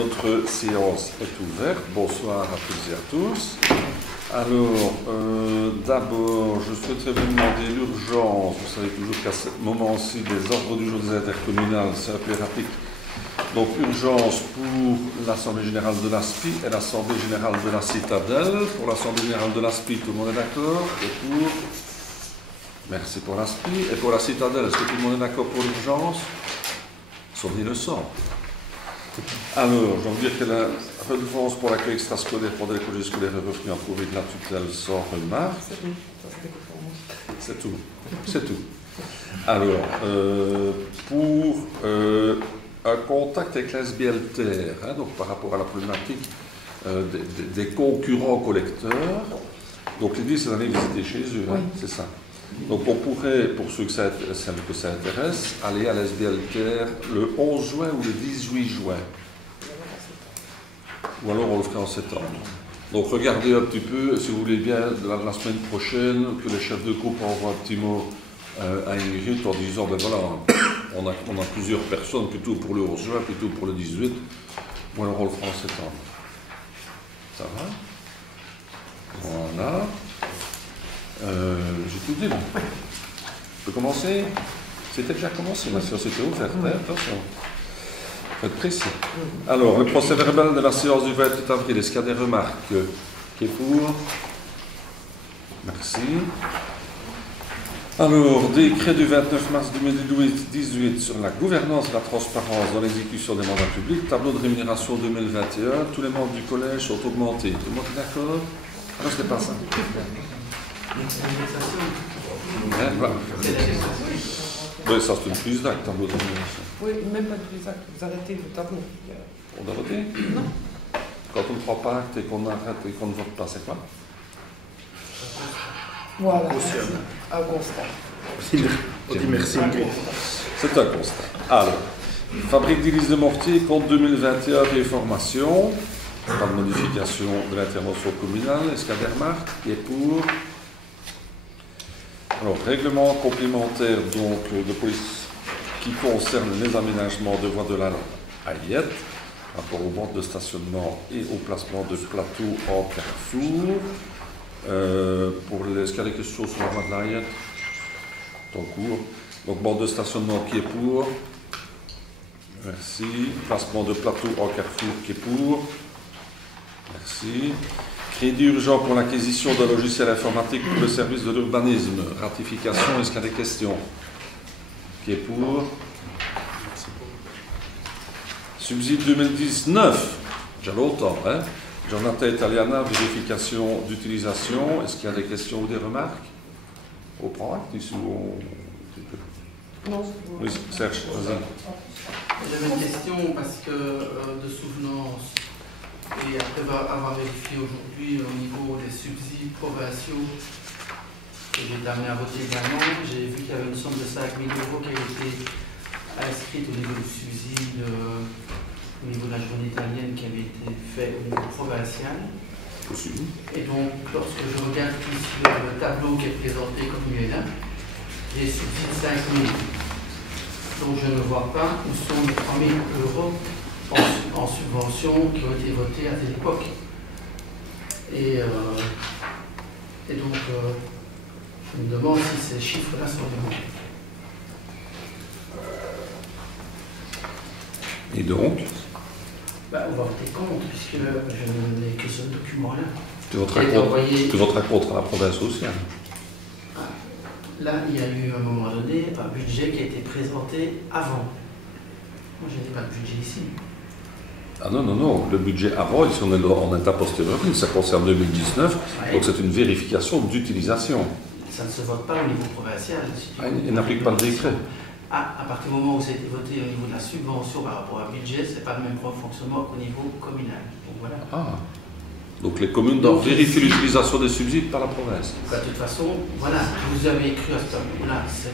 notre séance est ouverte. Bonsoir à toutes et à tous. Alors, d'abord, je souhaiterais vous demander l'urgence. Vous savez toujours qu'à ce moment-ci, les ordres du jour des intercommunales, c'est un peu erratique. Donc, urgence pour l'Assemblée générale de l'ASPI et l'Assemblée générale de la Citadelle. Pour l'Assemblée générale de l'ASPI, tout le monde est d'accord. Et pour... Merci pour l'ASPI. Et pour la Citadelle, est-ce que tout le monde est d'accord pour l'urgence? Sonnez le sang. Alors, je veux dire que la redevance pour l'accueil extrascolaire pendant les congés scolaires est revenue approuvée de la tutelle sans remarque. C'est tout. C'est tout. Alors, pour un contact avec la SBLTR, hein, donc par rapport à la problématique des concurrents collecteurs, donc l'idée c'est d'aller visiter chez eux, hein, oui. C'est ça. Donc on pourrait, pour ceux que ça intéresse, aller à la SBLTR le 11 juin ou le 18 juin. Ou alors on le ferait en septembre. Donc regardez un petit peu, si vous voulez bien, la semaine prochaine, que le chef de groupe envoie un petit mot à Ingrid en disant, ben voilà, on a plusieurs personnes, plutôt pour le 11 juin, plutôt pour le 18, ou alors on le fera en septembre. Ça va? Voilà. J'ai tout dit, là. Je peux commencer? C'était déjà commencé, ma séance était ouverte, hein, attention. Faut être précis. Alors, le procès verbal de la séance du 28 avril, est-ce qu'il y a des remarques? Qui est pour? Merci. Alors, décret du 29 mars 2018 sur la gouvernance et la transparence dans l'exécution des mandats publics, tableau de rémunération 2021, tous les membres du collège sont augmentés. Tout le monde est d'accord? Ah non, ce n'est pas ça. Voilà. Oui, ça c'est une prise d'acte, tableau de rémunération. Oui, même pas de prise d'acte, vous arrêtez le tableau. On doit voter? Non. Quand on ne prend pas acte et qu'on arrête et qu'on ne vote pas, c'est quoi? Voilà, un constat. On dit merci. C'est un constat. Alors, fabrique d'hélices de mortier, compte 2021, réformation. Pas de modification de l'intervention communale. Est-ce qu'il y a des remarques? Qui est pour? Alors, règlement complémentaire donc, de police qui concerne les aménagements de voies de la Hayette, rapport aux bornes de stationnement et au placement de plateaux en carrefour. Est-ce qu'il y a des questions sur la voie de la Hayette? C'est en cours. Donc, borne de stationnement qui est pour? Merci. Placement de plateaux en carrefour qui est pour? Merci. Crédit urgent pour l'acquisition d'un logiciel informatique pour le service de l'urbanisme. Ratification, est-ce qu'il y a des questions? Qui est pour? Subside 2019. Déjà longtemps, hein? Jonathan Italiana, vérification d'utilisation. Est-ce qu'il y a des questions ou des remarques? On prend acte ici ou on... Non. Oui, Serge, vas-y. J'avais une question parce que de souvenance, et après avoir vérifié aujourd'hui au niveau des subsides provinciaux que j'ai amené à voter également, j'ai vu qu'il y avait une somme de 5 000 € qui avait été inscrite au niveau du subside, au niveau de la journée italienne qui avait été faite au niveau provincial. Et donc, lorsque je regarde ici le tableau qui est présenté comme il est là, j'ai subside 5 000. Donc je ne vois pas où sont les 3 000 € en subventions qui ont été votées à cette époque. Et donc, je me demande si ces chiffres-là sont bons. Et donc Ben, on va voter contre, puisque je n'ai que ce document-là. Tu voteras contre la province aussi. Hein. Là, il y a eu à un moment donné un budget qui a été présenté avant. Moi, je n'ai pas de budget ici. Ah non, non, non. Le budget avant, ici on est en état postérieur, ça concerne 2019, ouais. Donc c'est une vérification d'utilisation. Ça ne se vote pas au niveau provincial. Il n'applique pas le décret. Ah, à partir du moment où ça a été voté au niveau de la subvention par rapport au budget, ce n'est pas le même fonctionnement qu'au niveau communal. Donc voilà. Ah. Donc les communes doivent vérifier l'utilisation des subsides par la province. De toute façon, voilà, vous avez cru à ce moment-là, c'est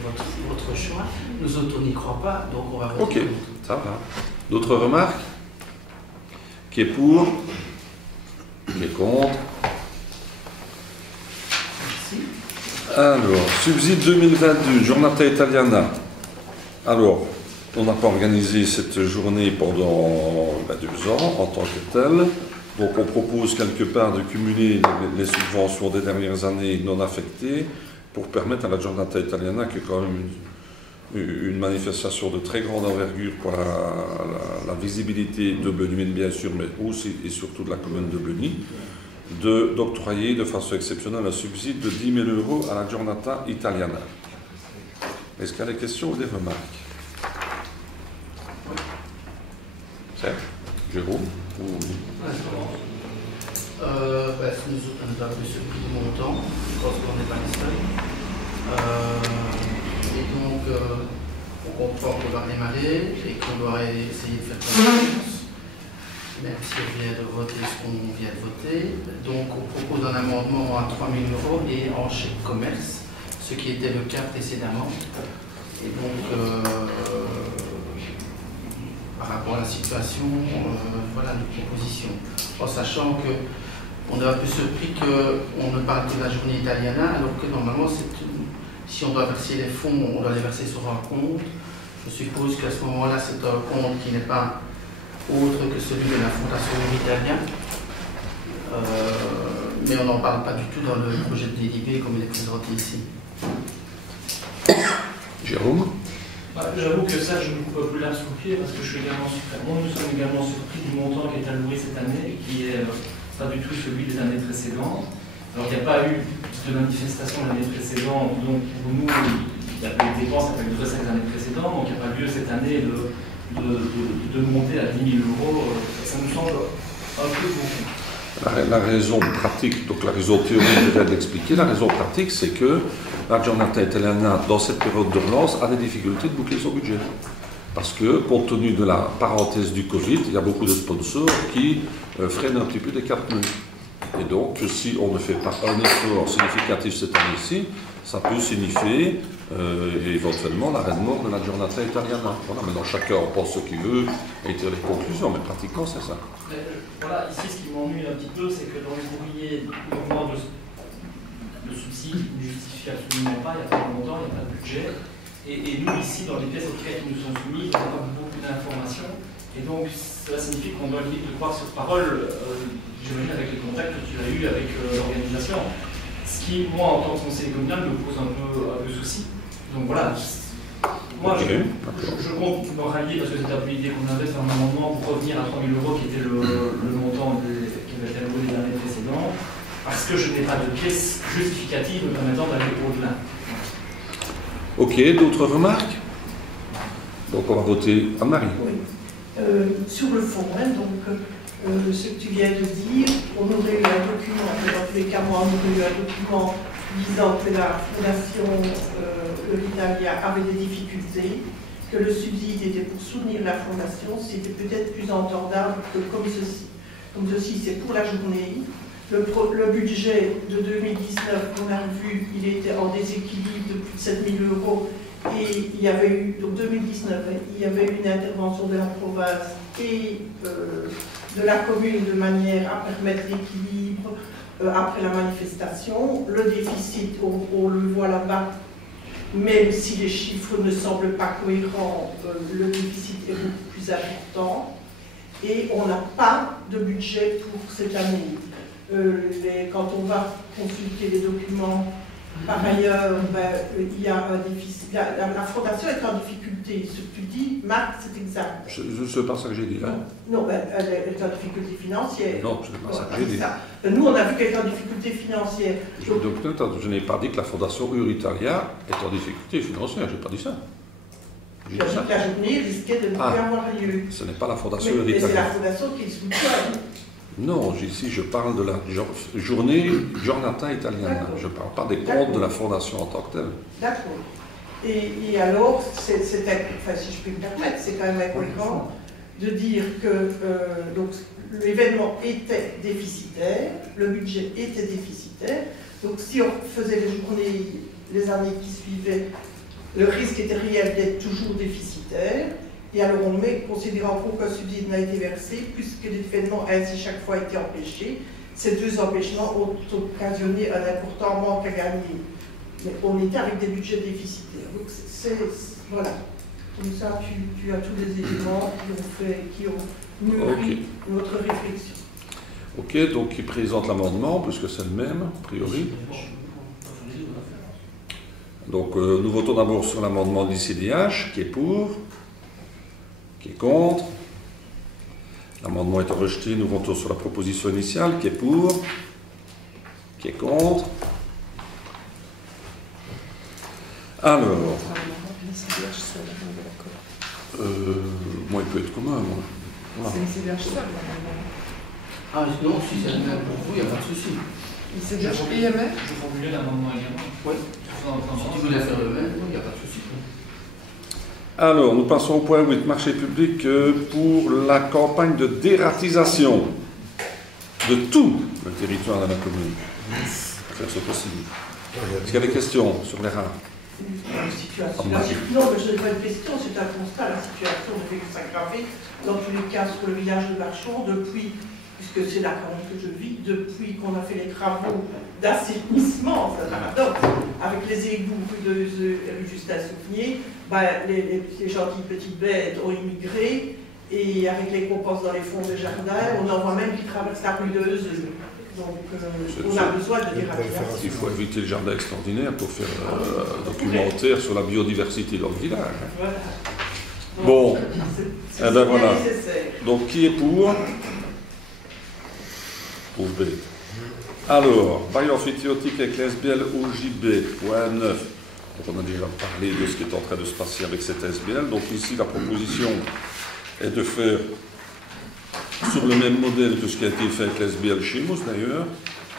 votre choix. Nous autres, on n'y croit pas, donc on va voter. Ok, ça va. D'autres remarques? Qui est pour? Qui est contre? Merci. Alors, subside 2022, Giornata Italiana. Alors, on n'a pas organisé cette journée pendant 2 ans en tant que telle. Donc on propose quelque part de cumuler les subventions des dernières années non affectées pour permettre à la Giornata Italiana, qui est quand même une manifestation de très grande envergure pour la visibilité de Beugnines bien sûr, mais aussi et surtout de la commune de Beugny, d'octroyer de façon exceptionnelle un subside de 10 000 € à la Giornata Italiana. Est-ce qu'il y a des questions ou des remarques? C'est Jérôme Nous avons ce prix de montant, je pense qu'on n'est pas les seuls. Et donc, on comprend qu'on va démarrer et qu'on doit essayer de faire confiance, même si on vient de voter ce qu'on vient de voter. Donc, on propose un amendement à 3 000 € et en chèque commerce, ce qui était le cas précédemment. Et donc, par rapport à la situation, voilà nos propositions. En sachant qu'on est un peu surpris qu'on ne parle que de la journée italiana, alors que normalement, si on doit verser les fonds, on doit les verser sur un compte. Je suppose qu'à ce moment-là, c'est un compte qui n'est pas autre que celui de la Fondation Italia. Mais on n'en parle pas du tout dans le projet de DDB comme il est présenté ici. Jérôme? J'avoue que ça, je me coupe plus l'herbe sous le pied parce que je suis également surpris. Nous sommes également surpris du montant qui est alloué cette année et qui est pas du tout celui des années précédentes. Alors il n'y a pas eu de manifestation l'année précédente, donc pour nous, il y a pas eu de dépenses avec de recettes des années précédentes, donc il n'y a pas lieu cette année de monter à 10 000 €. Ça nous semble un peu beaucoup. La raison pratique, donc la raison théorique, je viens de l'expliquer, la raison pratique, c'est que la Giornata Italiana, dans cette période de relance, a des difficultés de boucler son budget. Parce que, compte tenu de la parenthèse du Covid, il y a beaucoup de sponsors qui freinent un petit peu des cartes nues. Et donc, si on ne fait pas un effort significatif cette année-ci, ça peut signifier éventuellement l'arrêt de mort de la Giornata Italiana. Voilà, maintenant chacun en pense ce qu'il veut et tire les conclusions, mais pratiquement c'est ça. Voilà, ici ce qui m'ennuie un petit peu, c'est que dans les courriers, le montant de subside ne justifie absolument pas, il n'y a pas de montant, il n'y a pas de budget. Et nous ici, dans les pièces auxquelles qui nous sont soumises, on n'a pas beaucoup d'informations. Et donc, cela signifie qu'on doit limite de croire sur parole, j'imagine avec les contacts que tu as eus avec l'organisation. Ce qui, moi, en tant que conseiller communal, me pose un peu souci. Donc voilà, moi, je compte me rallier parce que c'était un peu l'idée qu'on avait sur un amendement pour revenir à 3 000 € qui était le montant qui avait été alloué les années précédentes, parce que je n'ai pas de pièce justificative me permettant d'aller au-delà. Ok, d'autres remarques? Donc on va voter Anne-Marie. Oui. Sur le fond, ce que tu viens de dire, on aurait eu un document, dans tous les cas, moi, on aurait eu un document disant que la Fondation l'Italia avait des difficultés, que le subside était pour soutenir la Fondation, c'était peut-être plus entendable que comme ceci. Comme ceci, c'est pour la journée. Le budget de 2019, on a vu, il était en déséquilibre de plus de 7 000 € et il y avait eu, donc 2019, il y avait eu une intervention de la province et de la commune de manière à permettre l'équilibre après la manifestation. Le déficit, on le voit là-bas, même si les chiffres ne semblent pas cohérents, le déficit est beaucoup plus important et on n'a pas de budget pour cette année. Quand on va consulter les documents, par ailleurs, il y a un déficit. La Fondation est en difficulté. Ce que tu dis, Marc, c'est exact. C'est pas ça que j'ai dit. Hein? Non, elle est en difficulté financière. Non, ce n'est pas ça que j'ai dit. Nous, on a vu qu'elle est en difficulté financière. Je n'ai pas dit que la Fondation Euritalia est en difficulté financière. Je n'ai pas dit ça. J'ai dit que la journée risquait de ne plus avoir lieu. Ce n'est pas la Fondation Euritalia. Mais c'est la Euritalia. Fondation qui soutient. Non, ici je parle de la journée Giornata Italiana. Je ne parle pas des comptes de la Fondation en tant que telle. D'accord. Et alors, si je puis me permettre, c'est quand même incohérent de dire que l'événement était déficitaire, le budget était déficitaire. Donc si on faisait les journées, les années qui suivaient, le risque était réel d'être toujours déficitaire. Et alors on met, considérant qu'aucun subside n'a été versé, puisque l'événement a ainsi chaque fois été empêché, ces deux empêchements ont occasionné un important manque à gagner. Mais on était avec des budgets déficitaires. Donc voilà. Comme ça, tu as tous les éléments qui ont mûri notre réflexion. Ok, donc qui présente l'amendement, puisque c'est le même, a priori. Donc nous votons d'abord sur l'amendement d'ICDH, qui est pour, qui est contre. L'amendement étant rejeté, nous votons sur la proposition initiale, qui est pour, qui est contre. Alors, moi il peut être commun, moi. Voilà. C'est l'ICDH seul, Ah non, si c'est le même pour vous, il n'y a pas de souci. l'ICDH et IMF. Je formule l'amendement également. Oui. Si tu voulais faire le même, il n'y a pas de souci. Alors, nous passons au point 8, marché public pour la campagne de dératisation de tout le territoire de la commune. Faire ce possible. Est-ce qu'il y a des questions sur les rats? Non, mais je n'ai pas de question, c'est un constat. La situation ne fait que s'aggraver dans tous les cas sur le village de Marchand depuis, puisque c'est là quand même que je vis, depuis qu'on a fait les travaux d'assainissement, c'est un paradoxe, avec les égouts rue Justin Soufnier, les gentilles petites bêtes ont immigré et avec les composts dans les fonds des jardins, on en voit même qui traversent la rue de Euseux. Donc, on a besoin de dératisation. Il faut éviter le jardin extraordinaire pour faire un documentaire sur la biodiversité dans le village. Voilà. Bon, c'est eh ben voilà. nécessaire. Donc, qui est pour? Pour B. Alors, bail amphithéotique avec l'SBL OJB, point 9. Donc, on a déjà parlé de ce qui est en train de se passer avec cette SBL. Donc, ici, la proposition est de faire sur le même modèle que ce qui a été fait avec l'SBL chez Mousse d'ailleurs,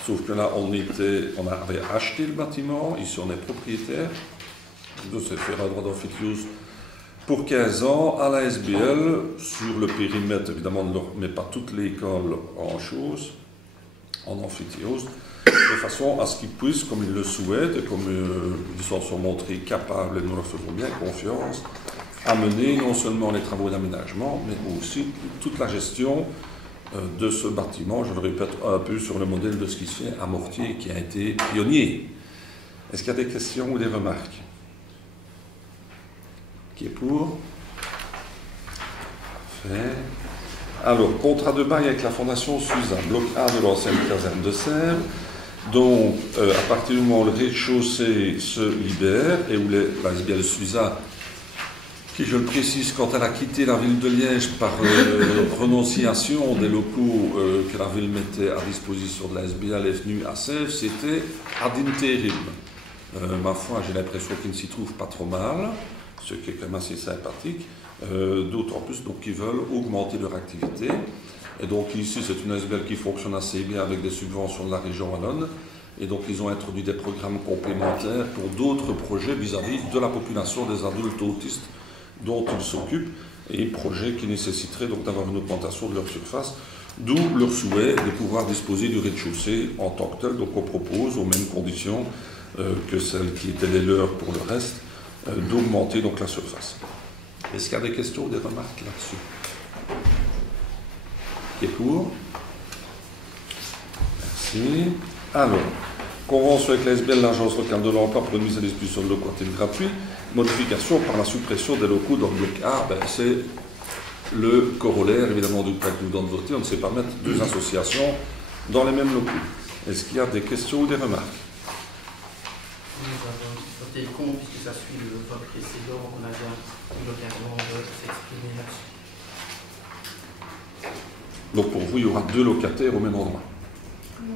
sauf que là on avait acheté le bâtiment, ici on est propriétaire, de se faire un droit d'amphithéose pour 15 ans à la SBL, sur le périmètre évidemment on ne leur met pas toute l'école en chose, en amphithéose, de façon à ce qu'ils puissent, comme ils le souhaitent, et comme ils s'en sont montrés capables et nous leur faisons bien confiance, à mener non seulement les travaux d'aménagement, mais aussi toute la gestion de ce bâtiment, je le répète un peu sur le modèle de ce qui se fait à Mortier, qui a été pionnier. Est-ce qu'il y a des questions ou des remarques? Qui est pour? Fait. Alors, contrat de bail avec la Fondation Susa, bloc A de l'ancienne caserne de Sèvres. Donc, à partir du moment où le rez-de-chaussée se libère et où la SBL Susa, qui, je le précise, quand elle a quitté la ville de Liège par renonciation des locaux que la ville mettait à disposition de la SBL, est venue à Sèvres, c'était ad interim. Ma foi, j'ai l'impression qu'ils ne s'y trouvent pas trop mal, ce qui est quand même assez sympathique. D'autant plus qu'ils veulent augmenter leur activité. Et donc ici, c'est une SBL qui fonctionne assez bien avec des subventions de la région wallonne. Et donc ils ont introduit des programmes complémentaires pour d'autres projets vis-à-vis de la population des adultes autistes dont ils s'occupent, et projets qui nécessiteraient donc d'avoir une augmentation de leur surface, d'où leur souhait de pouvoir disposer du rez-de-chaussée en tant que tel. Donc on propose, aux mêmes conditions que celles qui étaient les leurs pour le reste, d'augmenter donc la surface. Est-ce qu'il y a des questions ou des remarques là-dessus? Qui est pour? Merci. Alors, convention avec la SBL, l'Agence locale de l'emploi pour une mise à disposition de locaux gratuits, modification par la suppression des locaux dans le bloc A, c'est le corollaire évidemment du pacte que nous venons de voter. On ne sait pas mettre deux associations dans les mêmes locaux. Est-ce qu'il y a des questions ou des remarques? Nous avons voté contre puisque ça suit le vote précédent, on a bien eu l'occasion de s'exprimer là-dessus. Donc pour vous, il y aura deux locataires au même endroit?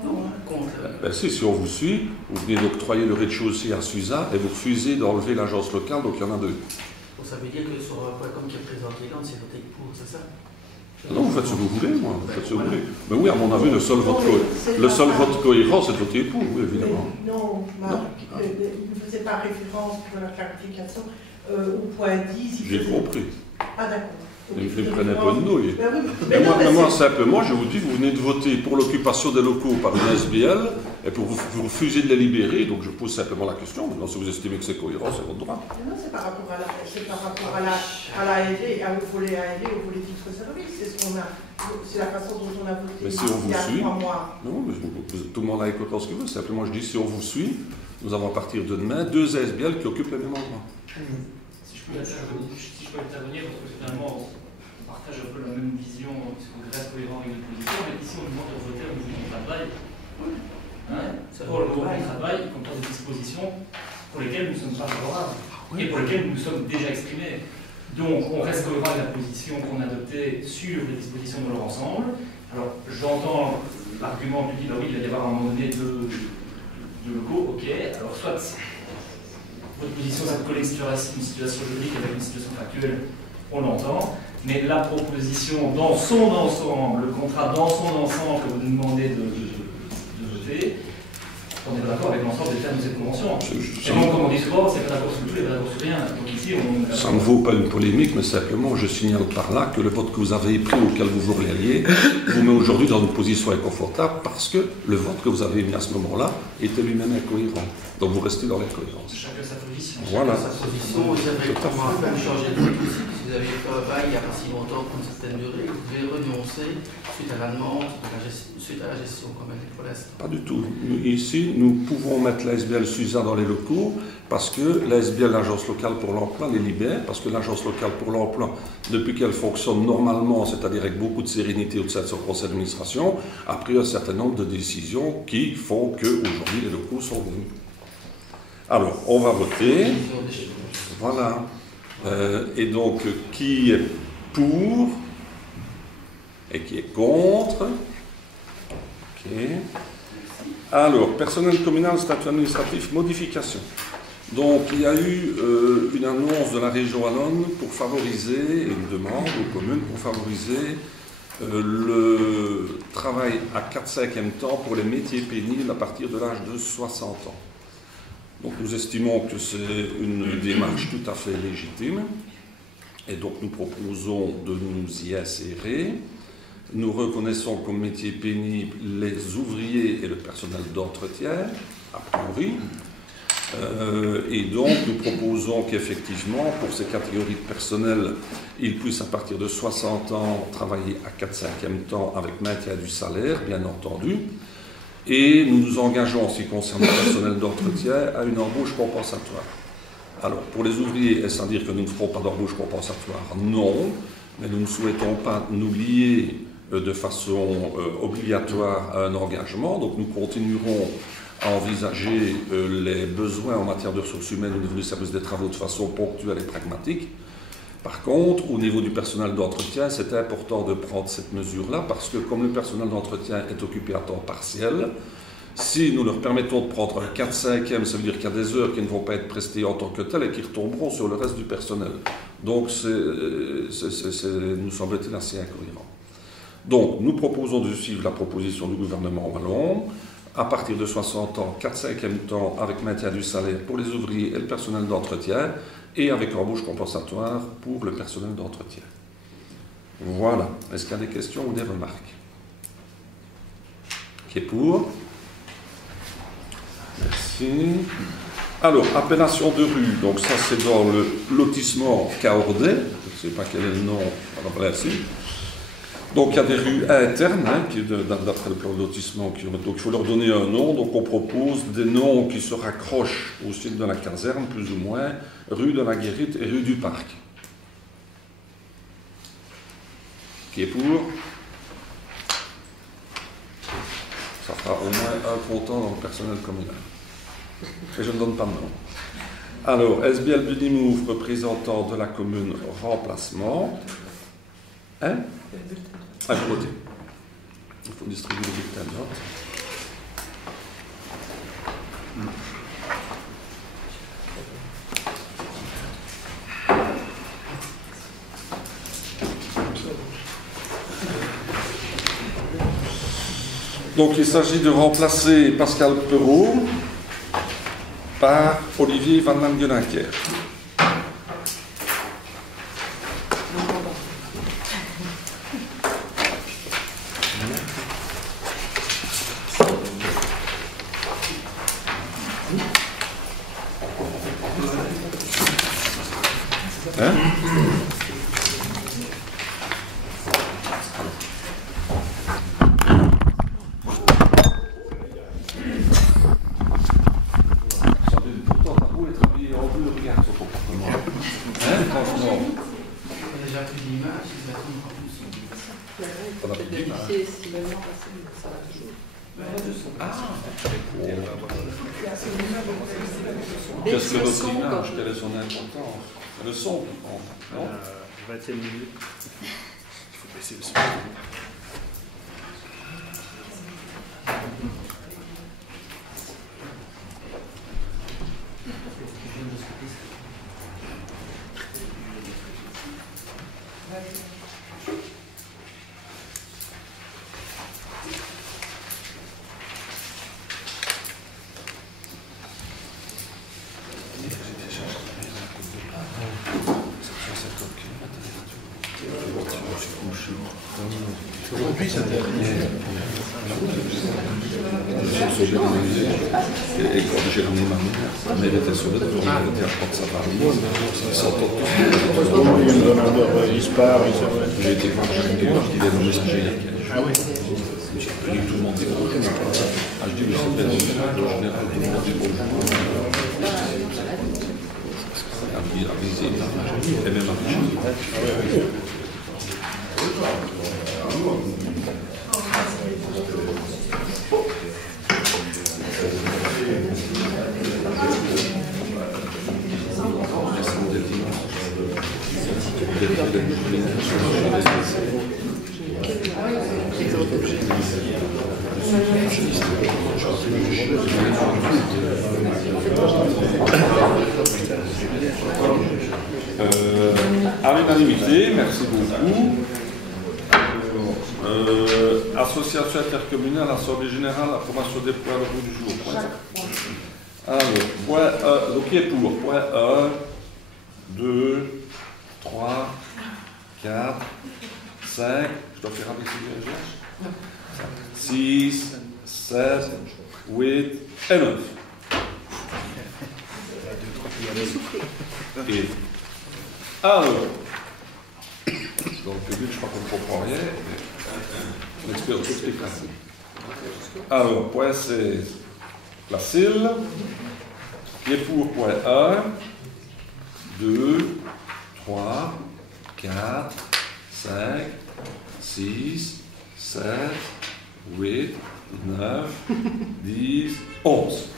Non, contre. Si on vous suit, vous venez d'octroyer le rez-de-chaussée à Susa et vous refusez d'enlever l'agence locale, donc il y en a deux. Donc ça veut dire que sur un point comme qui est présenté là, on s'est voté pour, c'est ça? Non, vous faites ce que vous voulez, moi. Vous faites ce que vous voulez. Mais oui, à mon avis, le seul vote cohérent, c'est de voter pour, oui, évidemment. Non, il ne faisait pas référence pour la clarification au point 10. J'ai compris. Ah, d'accord. Ils me prennent un peu de nouilles. Mais moi, simplement, je vous dis, vous venez de voter pour l'occupation des locaux par une SBL et pour vous refuser de les libérer. Donc je pose simplement la question. Maintenant, si vous estimez que c'est cohérent, c'est votre droit. Non, c'est par rapport à la ALD, au volet ALD, au volet titre service. C'est ce qu'on a. C'est la façon dont on a voté. Mais si on vous suit. 3 mois. Non, mais tout le monde a écouté ce qu'il veut. Simplement, je dis, si on vous suit, nous avons à partir de demain deux SBL qui occupent le même endroit. Si je peux intervenir, parce que finalement, on partage un peu la même vision, puisqu'on reste cohérent avec notre position, mais ici, on demande de voter au niveau du travail. Pour le groupe de travail, il comprend des dispositions pour lesquelles nous ne sommes pas favorables et pour lesquelles nous nous sommes déjà exprimés. Donc, on reste cohérent avec la position qu'on a adoptée sur les dispositions de leur ensemble. Alors, j'entends l'argument qui dit, bah oui, il va y avoir à un moment donné deux locaux, ok. Alors, soit votre position, ça colle une situation juridique avec une situation factuelle, on l'entend, mais la proposition dans son ensemble, le contrat dans son ensemble que vous nous demandez de voter, on est d'accord avec l'ensemble des termes de cette convention. Et donc, comme on dit souvent, c'est pas d'accord sur tout et pas d'accord sur rien. Donc ici, ça ne vaut pas une polémique, mais simplement, je signale par là que le vote que vous avez pris, auquel vous vous reliez, vous met aujourd'hui dans une position inconfortable parce que le vote que vous avez mis à ce moment-là était lui-même incohérent. Donc vous restez dans l'incohérence. Chacun sa position. Voilà. Sa position, vous avez comment même changé de vote aussi, si vous avez fait un bail il n'y a pas si longtemps pour une certaine durée, vous devez renoncer suite à la demande, suite à la gestion comme elle est pour l'instant. Pas du tout. Ici, nous pouvons mettre l'ASBL SUSA dans les locaux parce que l'ASBL, l'Agence locale pour l'emploi, les libère, parce que l'Agence locale pour l'emploi, depuis qu'elle fonctionne normalement, c'est-à-dire avec beaucoup de sérénité au sein de son conseil d'administration, a pris un certain nombre de décisions qui font qu'aujourd'hui les locaux sont venus. Alors, on va voter. Voilà. Et donc, qui est pour et qui est contre? Ok. Alors, personnel communal, statut administratif, modification. Donc, il y a eu une annonce de la région Wallonne pour favoriser, une demande aux communes pour favoriser le travail à 4/5e temps pour les métiers pénibles à partir de l'âge de 60 ans. Donc nous estimons que c'est une démarche tout à fait légitime et donc nous proposons de nous y insérer. Nous reconnaissons comme métier pénible les ouvriers et le personnel d'entretien, a priori. Et donc nous proposons qu'effectivement pour ces catégories de personnel, ils puissent à partir de 60 ans travailler à 4/5e temps avec maintien du salaire, bien entendu. Et nous nous engageons, en ce qui concerne le personnel d'entretien, à une embauche compensatoire. Alors, pour les ouvriers, est-ce à dire que nous ne ferons pas d'embauche compensatoire? Non, mais nous ne souhaitons pas nous lier de façon obligatoire à un engagement. Donc, nous continuerons à envisager les besoins en matière de ressources humaines au niveau du service des travaux de façon ponctuelle et pragmatique. Par contre, au niveau du personnel d'entretien, c'est important de prendre cette mesure-là parce que comme le personnel d'entretien est occupé à temps partiel, si nous leur permettons de prendre un 4/5e, ça veut dire qu'il y a des heures qui ne vont pas être prestées en tant que telles et qui retomberont sur le reste du personnel. Donc, nous semble-t-il assez incohérent. Donc, nous proposons de suivre la proposition du gouvernement wallon, à partir de 60 ans, 4/5e temps avec maintien du salaire pour les ouvriers et le personnel d'entretien, et avec embauche compensatoire pour le personnel d'entretien. Voilà. Est-ce qu'il y a des questions ou des remarques? Qui est pour? Merci. Alors, appellation de rue. Donc ça, c'est dans le lotissement Caordet. Je ne sais pas quel est le nom. Voilà, ici. Donc il y a des rues internes, d'après le plan de lotissement. Donc il faut leur donner un nom. Donc on propose des noms qui se raccrochent au site de la caserne, plus ou moins. Rue de la Guérite et rue du Parc. Qui est pour? Ça fera au moins un content dans le personnel communal. Et je ne donne pas de nom. Alors, SBL Budimouf, représentant de la commune, remplacement. Hein? À côté. Il faut distribuer le bulletin de vote. Donc il s'agit de remplacer Pascal Perrault par Olivier Van Langenanker. Hein? Pourtant, ta roue est travaillée en bleu, regarde sur ton Qu'est-ce que notre image? Quelle est son importance? Le son qui compte, non? 20e minute. Il faut baisser le son. Aujourd'hui, ça termine. Et quand j'ai ramené ma mère était sur le dos, elle était à porte sa part. Ils s'entendent tous. J'ai été voir Jacques Guéard qui vient de messager. Ah oui. Tout le monde dit bonjour. Ah, je dis, mais c'est bien, en général, tout le monde dit bonjour. À visite, et même à Richard. À l'unanimité, merci beaucoup. Association intercommunale, Assemblée générale, approbation des points à l'ordre du jour. Alors, point 1, donc qui est pour? Point 1, 2, 3, 4, 5, je dois faire avec ces 6, 7, 8 et 9. Et alors, dans le public, je crois qu'on ne comprend rien, mais l'expert explique facile. Alors, point 16, Placile, qui est pour point 1, 2, 3, 4, 5, 6, 7, 8, 9, 10, 11.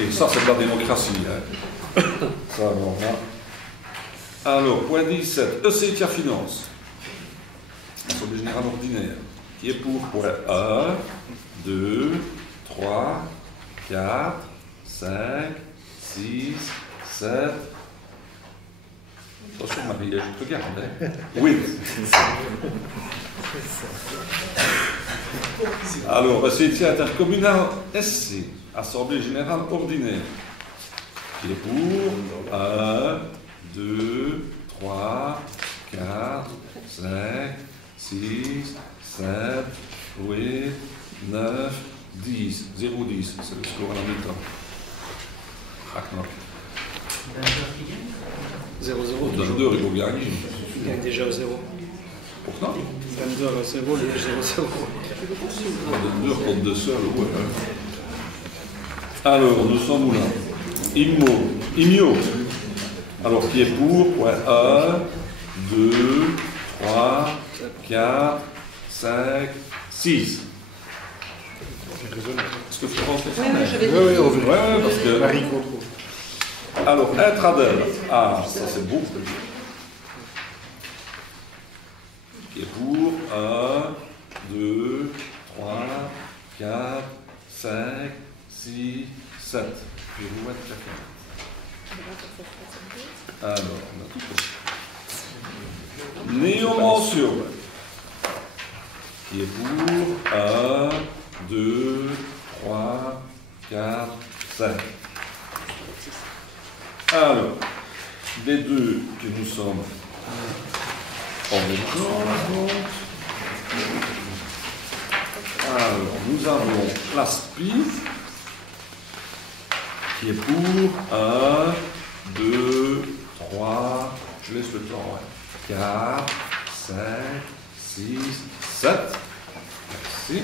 Et ça, c'est de la démocratie. Hein. Ça, alors, là. Alors, point 17, ECITIA Finance. Assemblée générale ordinaire. Qui est pour point 1, 2, 3, 4, 5, 6, 7. Attention, Marie, je te regarde. Hein. Oui. Alors, ECITIA intercommunale SC. Assemblée générale ordinaire. Qui est pour 1, 2, 3, 4, 5, 6, 7, 8, 9, 10. 0, 10. C'est le score à la mi-temps. Aknok. 0-0. Dandeur, il faut gagner. Il gagne déjà au 0. Pourquoi? Dandeur au 0, il est 0-0. Dandeur contre 2 seuls, ouais. Alors, nous sommes où là? Imio. Alors, qui est pour? Point 1, 2, 3, 4, 5, 6. Est-ce que Florence est là? Oui, on veut. Ouais, parce que... Marie contrôle. Alors, Intradel. Ah, ça c'est beau. Qui est pour 1, 2, 3, 4, 5, 6, 7. Je vais vous mettre chacun. Alors, on a tout fait. Néo-mention. Qui est pour 1, 2, 3, 4, 5. Alors, les deux que nous sommes en même temps. Alors, nous avons l'ASPI, qui est pour 1, 2, 3, je laisse le temps, ouais, 4, 5, 6, 7. Merci.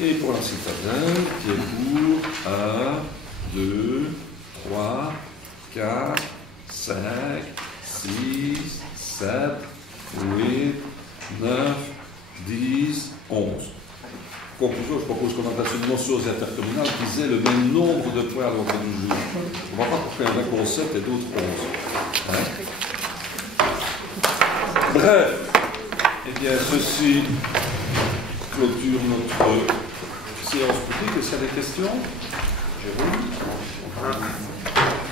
Et pour la citadelle, qui est pour 1, 2, 3, 4, 5, 6, 7, 8, 9, 10, 11. Conclusion, je propose qu'on adresse une motion aux intercommunales qui aient le même nombre de points à l'ordre du jour. On ne va pas pour faire un qu'on 7 et d'autres 11. Hein? Bref, eh bien, ceci clôture notre séance publique. Est-ce qu'il y a des questions? Jérôme?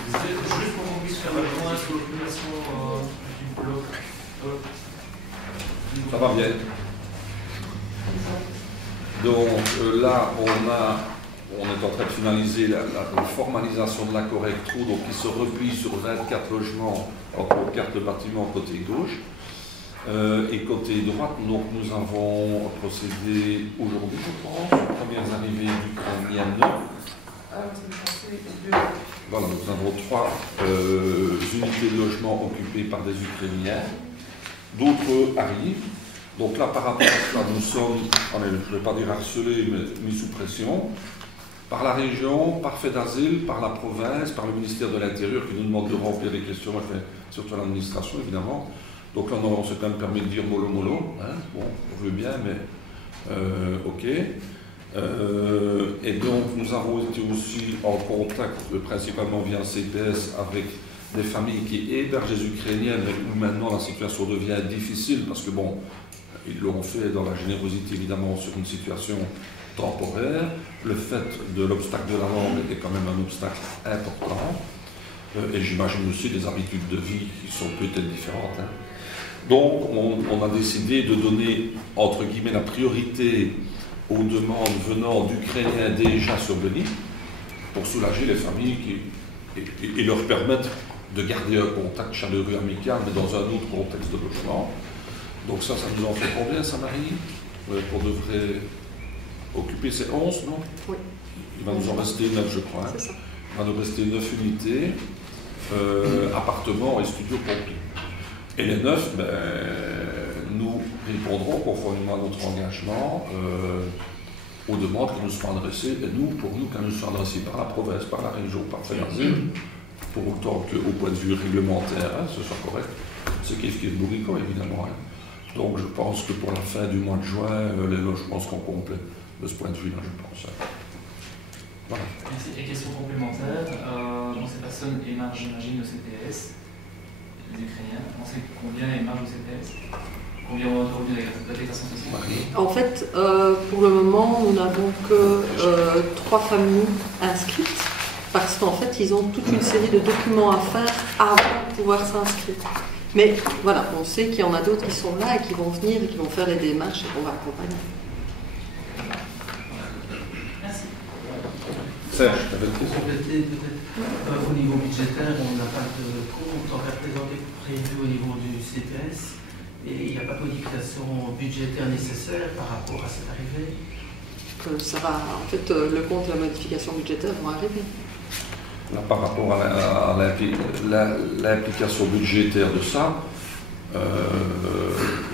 Juste pour qu'on puisse faire le point sur l'opération du bloc. Ça va bien. Donc là, on est en train de finaliser la formalisation de l'accord électro, donc qui se replie sur 24 logements entre carte de bâtiment côté gauche. Et côté droite, donc nous avons procédé aujourd'hui, je pense, aux premières arrivées ukrainiennes. Voilà, nous avons 3 unités de logement occupées par des Ukrainiens. D'autres arrivent. Donc là, par rapport à cela, nous sommes, je ne vais pas dire harcelés, mais mis sous pression, par la région, par fait d'asile, par la province, par le ministère de l'Intérieur qui nous demande de remplir des questions, surtout à l'administration évidemment. Donc là, on s'est quand même permis de dire mollo mollo, hein. Bon, on veut bien, mais ok. Et donc, nous avons été aussi en contact, principalement via CPS, avec des familles qui hébergent des Ukrainiens, mais où maintenant la situation devient difficile, parce que bon, ils l'ont fait dans la générosité évidemment sur une situation temporaire. Le fait de l'obstacle de la langue était quand même un obstacle important. Et j'imagine aussi des habitudes de vie qui sont peut-être différentes. Hein. Donc, on a décidé de donner, entre guillemets, la priorité aux demandes venant d'Ukrainiens déjà sur le lit, pour soulager les familles et leur permettre de garder un contact chaleureux, amical, mais dans un autre contexte de logement. Donc ça nous en fait combien, ça, Marie? Qu'on devrait occuper ces 11, non? Oui. Il va nous en rester 9, je crois. Hein. Il va nous rester 9 unités, appartements et studios complets. Et les 9, nous répondrons conformément à notre engagement aux demandes qui nous sont adressées, et nous, pour nous, qu'elles nous sont adressées par la province, par la région, par FEDASIL, pour autant qu'au point de vue réglementaire, hein, ce soit correct. C'est qui est bourricot, évidemment. Hein. Donc je pense que pour la fin du mois de juin, les logements seront complets de ce point de vue-là, je pense. Hein. Voilà. Merci. Et question complémentaire, ces personnes émargent, j'imagine, au CPS, les Ukrainiens. On sait combien émargent au CPS? Combien ont revenu la déclaration sociale? En fait, pour le moment, nous n'avons que 3 familles inscrites, parce qu'en fait, ils ont toute une série de documents à faire avant de pouvoir s'inscrire. Mais voilà, on sait qu'il y en a d'autres qui sont là et qui vont venir et qui vont faire les démarches et qu'on va accompagner. Merci. Serge, tu avais une Pour question? compléter peut-être, au niveau budgétaire, on n'a pas de compte en représenté prévu au niveau du CPS et il n'y a pas de modification budgétaire nécessaire par rapport à cette arrivée. Ça va, en fait, le compte et la modification budgétaire vont arriver. Là, par rapport à l'implication budgétaire de ça,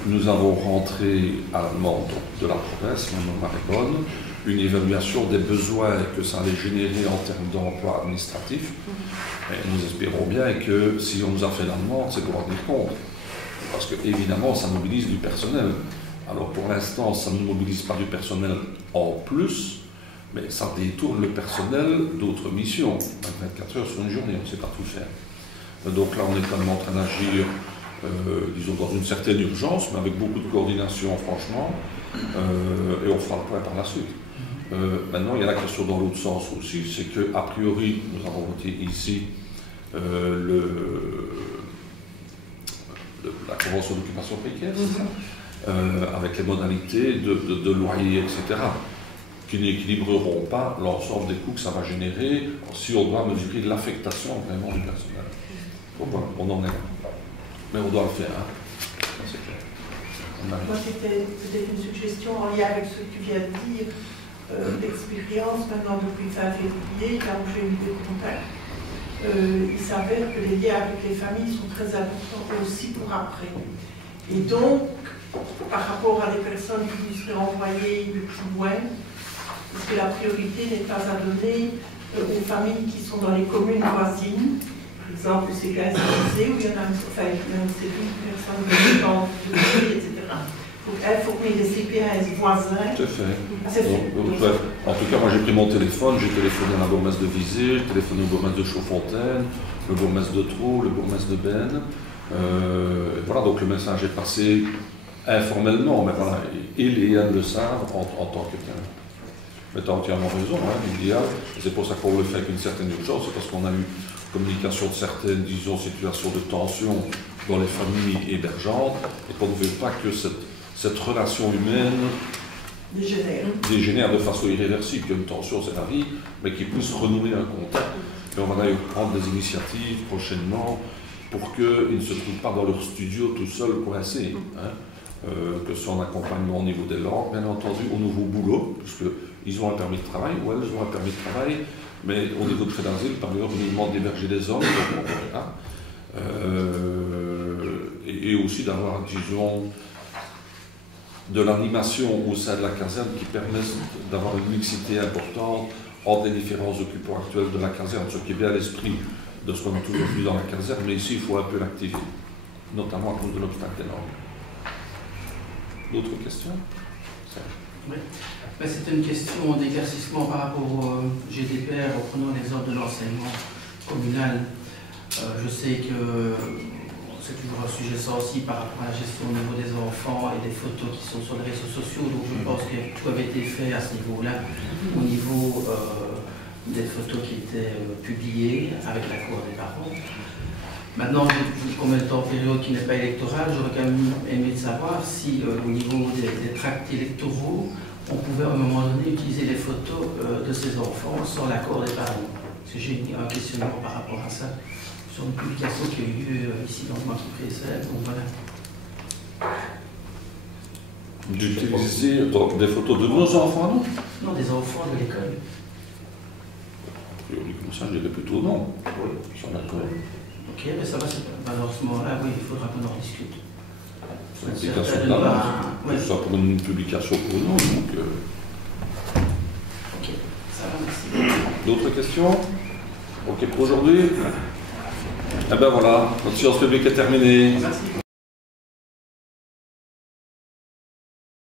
nous avons rentré à la demande de la province, Mme Maribonne, une évaluation des besoins que ça allait générer en termes d'emploi administratif. Et nous espérons bien que si on nous a fait la demande, c'est pour en tenir compte. Parce que évidemment, ça mobilise du personnel. Alors pour l'instant, ça ne mobilise pas du personnel en plus, mais ça détourne le personnel d'autres missions. 24 heures sur une journée, on ne sait pas tout faire. Donc là, on est quand même en train d'agir, disons, dans une certaine urgence, mais avec beaucoup de coordination, franchement, et on fera le point par la suite. Maintenant, il y a la question dans l'autre sens aussi, c'est qu'a priori, nous avons voté ici la convention d'occupation précaire, avec les modalités de loyer, etc., qui n'équilibreront pas l'ensemble des coûts que ça va générer si on doit mesurer l'affectation vraiment du personnel. Donc voilà, on en est là. Mais on doit le faire, hein. C'est clair. Moi, c'était peut-être une suggestion en lien avec ce que tu viens de dire, d'expérience maintenant depuis fin février, là où j'ai eu des contacts. Il s'avère que les liens avec les familles sont très importants aussi pour après. Et donc, par rapport à des personnes qui seraient envoyées de plus loin, parce que la priorité n'est pas à donner aux familles qui sont dans les communes voisines. Par exemple, c'est Gazier, où il y en a une série de personnes de etc. faut informer les CP1 voisins. C'est fait. Ah, c'est fait. Ouais. En tout cas, moi j'ai pris mon téléphone, j'ai téléphoné à la bourgmestre de Visé, j'ai téléphoné au bourgmestre de Chaudfontaine, le bourgmestre de Trou, le bourgmestre de Benne. Voilà, donc le message est passé informellement, mais voilà, et les Yann le savent en tant que tel. Mais tu as entièrement raison, hein, l'idéal, et c'est pour ça qu'on le fait avec une certaine urgence, c'est parce qu'on a eu communication de certaines, disons, situations de tension dans les familles hébergeantes, et qu'on ne veut pas que cette relation humaine dégénère de façon irréversible, qu'une tension c'est la vie, mais qu'il puisse renouer un contact. Et on va d'ailleurs prendre des initiatives prochainement pour qu'ils ne se trouvent pas dans leur studio tout seuls coincés. Hein. Que ce soit en accompagnement au niveau des langues, bien entendu, au nouveau boulot, puisqu'ils ont un permis de travail, ou elles ont un permis de travail, mais au niveau de frais d'asile, par ailleurs, on nous demande d'héberger des hommes, donc on verra. Et aussi d'avoir, disons, de l'animation au sein de la caserne qui permet d'avoir une mixité importante entre les différents occupants actuels de la caserne, ce qui est bien l'esprit de ce qu'on a toujours vu dans la caserne, mais ici il faut un peu l'activer, notamment à cause de l'obstacle des langues. D'autres questions? Oui. C'était une question d'éclaircissement par rapport au GDPR, en prenant l'exemple de l'enseignement communal. Je sais que c'est toujours un sujet sensible par rapport à la gestion au niveau des enfants et des photos qui sont sur les réseaux sociaux, donc je pense que tout avait été fait à ce niveau-là, au niveau des photos qui étaient publiées avec l'accord des parents. Maintenant, comme étant en période qui n'est pas électorale, j'aurais quand même aimé de savoir si, au niveau des tracts électoraux, on pouvait à un moment donné utiliser les photos de ces enfants sans l'accord des parents. Parce que j'ai un questionnement par rapport à ça, sur une publication qui a eu lieu ici dans le mois qui précède. Donc voilà. D'utiliser des photos de nos enfants, non? Non, des enfants de l'école. Comme ça, je dirais plutôt non. Oui. Ils sont d'accord. Ok, mais ça va, malheureusement, là, oui, il faudra qu'on en discute. C'est une publication de l'annonce. Que ce soit pour une publication pour nous. Donc, ok, ça va, merci. D'autres questions? Ok pour aujourd'hui? Eh bien voilà, notre séance publique est terminée. Merci.